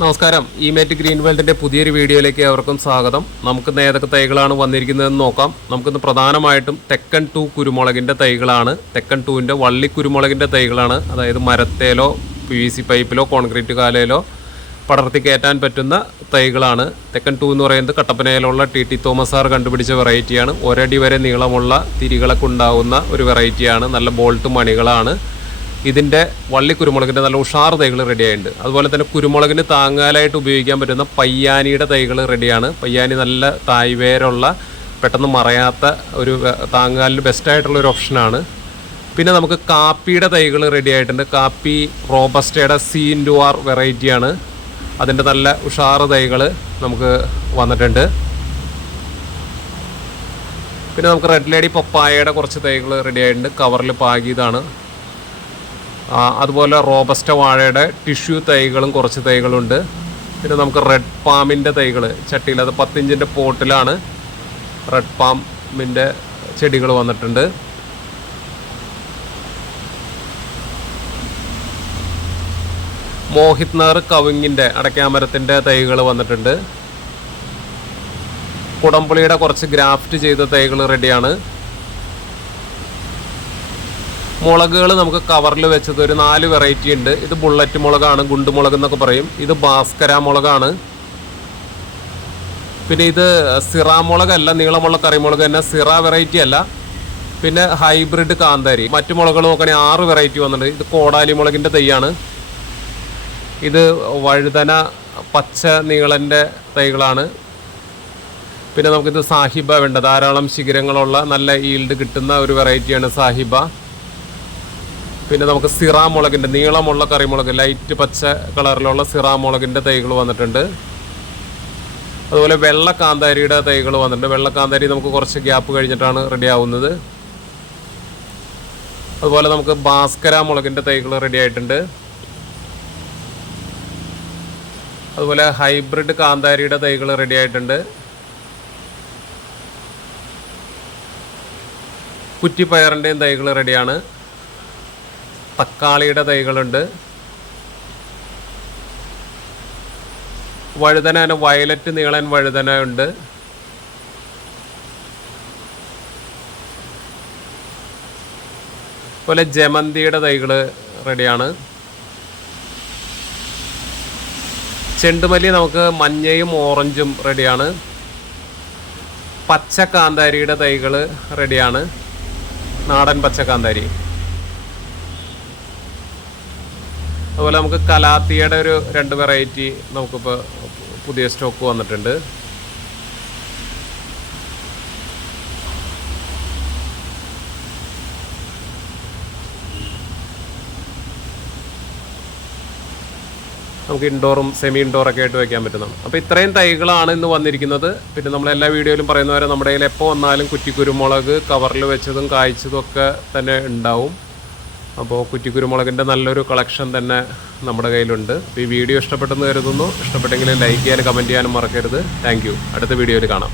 നമസ്കാരം. ഈ mate green വേൾഡിന്റെ പുതിയൊരു വീഡിയോയിലേക്ക് അവർക്കും സ്വാഗതം. നമുക്ക് ഇന്ന് ഏതൊക്കെ തൈകളാണ് വന്നിരിക്കുന്നതെന്ന് നോക്കാം. നമുക്കിന്ന് പ്രധാനമായിട്ടും തെക്കൻ ടു കുരുമുളകിന്റെ തൈകളാണ്. തെക്കൻ ടുവിന്റെ വള്ളി കുരുമുളകിന്റെ തൈകളാണ്. അതായത് മരത്തേലോ പി വി സി പൈപ്പിലോ കോൺക്രീറ്റ് കാലയിലോ പടർത്തി കയറ്റാൻ പറ്റുന്ന തൈകളാണ്. തെക്കൻ ടു എന്ന് പറയുന്നത് കട്ടപ്പനയിലുള്ള ടി ടി തോമസ് സാർ കണ്ടുപിടിച്ച വെറൈറ്റിയാണ്. ഒരടി വരെ നീളമുള്ള തിരികളൊക്കെ ഉണ്ടാകുന്ന ഒരു വെറൈറ്റിയാണ്. നല്ല ബോൾട്ട് മണികളാണ്. ഇതിന്റെ വള്ളി കുരുമുളകിന്റെ നല്ല ഉഷാർ തൈകൾ റെഡിയായിട്ടുണ്ട് അതുപോലെ തന്നെ കുരുമുളകിന് താങ്ങാലായിട്ട് ഉപയോഗിക്കാൻ പറ്റുന്ന പയ്യാനിയുടെ തൈകൾ റെഡിയാണ് പയ്യാനി നല്ല തായ്വേരുള്ള പെട്ടെന്ന് മറയാത്ത ഒരു താങ്ങാലിന് ബെസ്റ്റായിട്ടുള്ള ഒരു ഓപ്ഷനാണ് പിന്നെ നമുക്ക് കാപ്പിയുടെ തൈകൾ റെഡി ആയിട്ടുണ്ട്. കാപ്പി റോബസ്റ്റയുടെ സി ഇന്റു ആർ വെറൈറ്റിയാണ് അതിന്റെ നല്ല ഉഷാറ് തൈകൾ നമുക്ക് വന്നിട്ടുണ്ട്. പിന്നെ നമുക്ക് റെഡ് ലേഡി പപ്പായയുടെ കുറച്ച് തൈകൾ റെഡി ആയിട്ടുണ്ട്. കവറിൽ പാകിയതാണ്. അതുപോലെ റോബസ്റ്റ വാഴയുടെ ടിഷ്യൂ തൈകളും കുറച്ച് തൈകളുണ്ട്. പിന്നെ നമുക്ക് റെഡ് പാമിന്റെ തൈകൾ ചട്ടിയിൽ അത് പത്തിഞ്ചിന്റെ പോട്ടിലാണ് റെഡ് പാമിന്റെ ചെടികൾ വന്നിട്ടുണ്ട്. മോഹിത് നഗർ കവിങ്ങിന്റെ അടയ്ക്കാമരത്തിന്റെ തൈകൾ വന്നിട്ടുണ്ട്. കുടംപുളിയുടെ കുറച്ച് ഗ്രാഫ്റ്റ് ചെയ്ത തൈകൾ റെഡിയാണ്. മുളകുകൾ നമുക്ക് കവറിൽ വെച്ചത് ഒരു നാല് വെറൈറ്റി ഉണ്ട്. ഇത് ബുള്ളറ്റ് മുളകാണ് ഗുണ്ടുമുളക് എന്നൊക്കെ പറയും. ഇത് ഭാസ്കര മുളകാണ്. പിന്നെ ഇത് സിറ മുളകല്ല നീളമുള്ള കറിമുളക് തന്നെ. സിറ വെറൈറ്റി അല്ല. പിന്നെ ഹൈബ്രിഡ് കാന്താരി. മറ്റു മുളകൾ നോക്കുകയാണെങ്കിൽ ആറ് വെറൈറ്റി വന്നിട്ടുണ്ട്. ഇത് കോടാലി മുളകിന്റെ തൈയാണ്. ഇത് വഴുതന പച്ച നീളന്റെ തൈകളാണ്. പിന്നെ നമുക്കിത് സാഹിബ വേണ്ട ധാരാളം ശിഖരങ്ങളുള്ള നല്ല ഈൽഡ് കിട്ടുന്ന ഒരു വെറൈറ്റിയാണ് സാഹിബ. പിന്നെ നമുക്ക് സിറാ മുളകിന്റെ നീളമുള്ള കറിമുളക് ലൈറ്റ് പച്ച കളറിലുള്ള സിറാ മുളകിന്റെ തൈകൾ വന്നിട്ടുണ്ട്. അതുപോലെ വെള്ള കാന്താരിയുടെ തൈകൾ വന്നിട്ടുണ്ട്. വെള്ള കാന്താരി നമുക്ക് കുറച്ച് ഗ്യാപ്പ് കഴിഞ്ഞിട്ടാണ് റെഡി ആവുന്നത്. അതുപോലെ നമുക്ക് ഭാസ്കര മുളകിന്റെ തൈകൾ റെഡി ആയിട്ടുണ്ട്. അതുപോലെ ഹൈബ്രിഡ് കാന്താരിയുടെ തൈകൾ റെഡി ആയിട്ടുണ്ട്. കുറ്റിപ്പയറിന്റെയും തൈകൾ റെഡിയാണ് തക്കാളിയുടെ തൈകളുണ്ട്. വഴുതന വയലറ്റ് നീളൻ വഴുതന ഉണ്ട്. അതുപോലെ ജമന്തിയുടെ തൈകൾ റെഡിയാണ്. ചെണ്ടുമല്ലി നമുക്ക് മഞ്ഞയും ഓറഞ്ചും റെഡിയാണ്. പച്ചക്കാന്താരിയുടെ തൈകൾ റെഡിയാണ്. നാടൻ പച്ച കാന്താരി അതുപോലെ നമുക്ക് കലാത്തിയുടെ ഒരു രണ്ട് വെറൈറ്റി നമുക്കിപ്പോൾ പുതിയ സ്റ്റോക്ക് വന്നിട്ടുണ്ട്. നമുക്ക് ഇൻഡോറും സെമി ഇൻഡോറൊക്കെ ആയിട്ട് വയ്ക്കാൻ പറ്റുന്നതാണ്. അപ്പോൾ ഇത്രയും തൈകളാണ് ഇന്ന് വന്നിരിക്കുന്നത്. പിന്നെ നമ്മൾ എല്ലാ വീഡിയോയിലും പറയുന്ന പോലെ നമ്മുടെ കയ്യിൽ എപ്പോൾ വന്നാലും കുറ്റിക്കുരുമുളക് കവറിൽ വെച്ചതും കായ്ച്ചതും ഒക്കെ തന്നെ ഉണ്ടാവും. അപ്പോൾ കുറ്റിക്കുരുമുളകിന്റെ നല്ലൊരു കളക്ഷൻ തന്നെ നമ്മുടെ കയ്യിലുണ്ട്. ഈ വീഡിയോ ഇഷ്ടപ്പെട്ടെന്ന് കരുതുന്നു. ഇഷ്ടപ്പെട്ടെങ്കിൽ ലൈക്ക് ചെയ്യാനും കമന്റ് ചെയ്യാനും മറക്കരുത്. താങ്ക് അടുത്ത വീഡിയോയിൽ കാണാം.